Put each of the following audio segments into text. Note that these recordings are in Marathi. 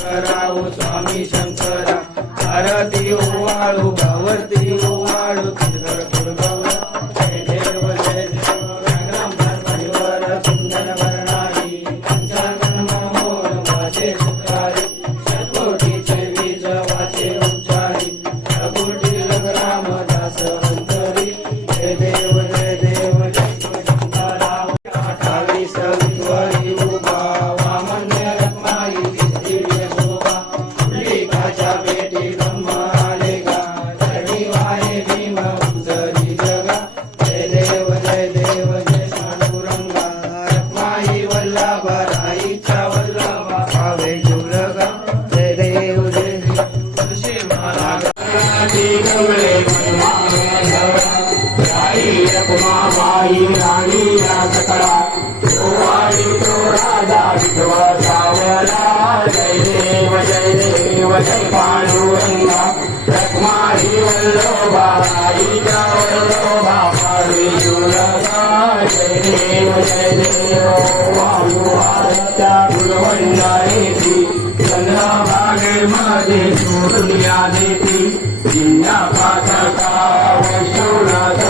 शंकराऊ स्वामी शंकरा आरती ओवाळू गावरती ओवाळू तुझकर दुर्गौरा जय देव जय देव संग्राम सुंदर मोहन वाचे सुखारी शतकोटीचे बीज वाचे उच्चारी दास अंतरी जय देव जय देव जय शंकरा माई राणी या सकळा वाणी तो राजा विधवा सावरा जय देव जय देव जय पांडुरंगा रखमाई वल्लभा आईच्या वल्लभा जय देव जय देवमध्ये सूर्या देती जिल्हा पाठका वैष्णवनाथी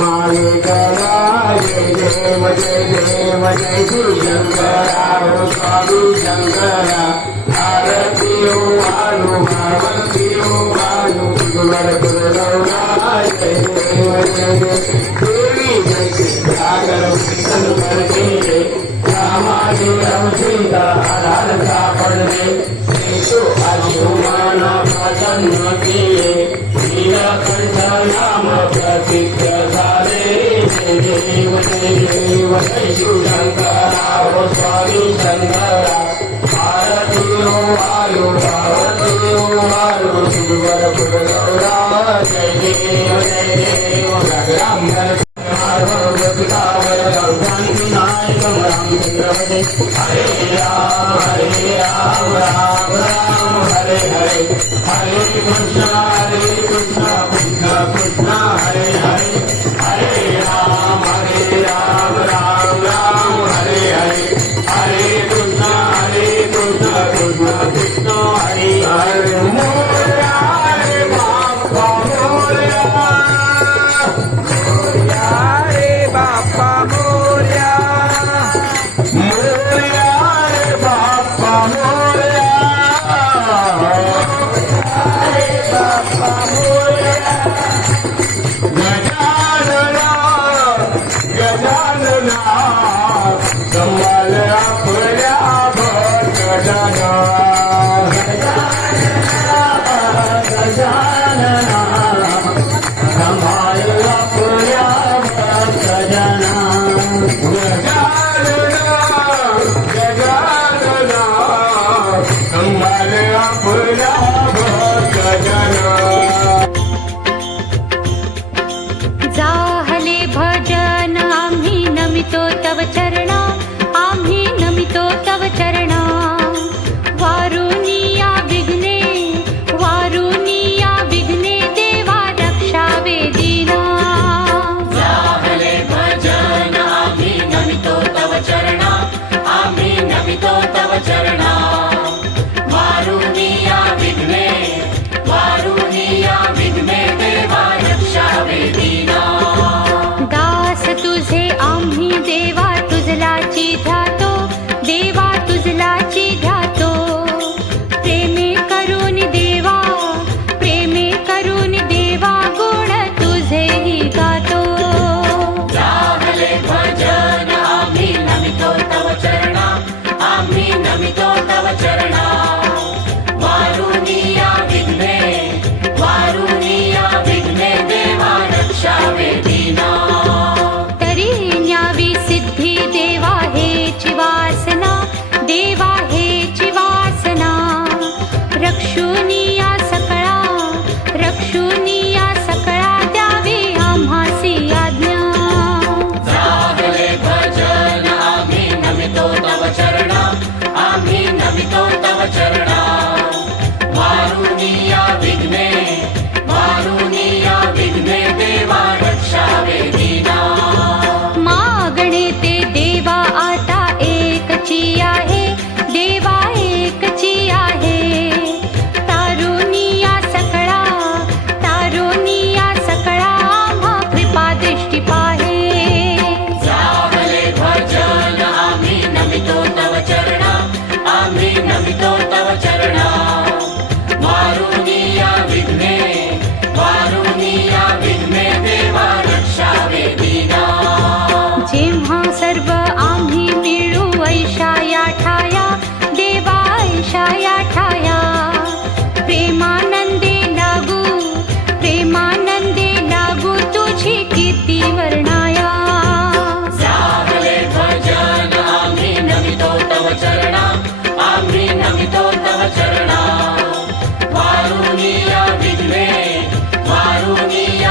माये करा जय देव जय देव जय शिवशंकरा शंकरा स्वामी शंकरा। भारतीयो ओ भानु पार्वती भानु गुरुवर गुरुगौरा जय देव जय देव देवी जय सागर कीर्तन करते रामाजी राम सीता आधार सापडले येशू अशुमाना प्रसन्न केले नीलकंठ नाम प्रसिद्ध झाले जय देव जय देव जय शिवशंकरा हो स्वामी शंकरा भारती ओ वायु भारती ओ वायु गुरुवर गुरुगौरा जय देव जय देव राम हरे राम हरे राम राम Gaga. Johnny.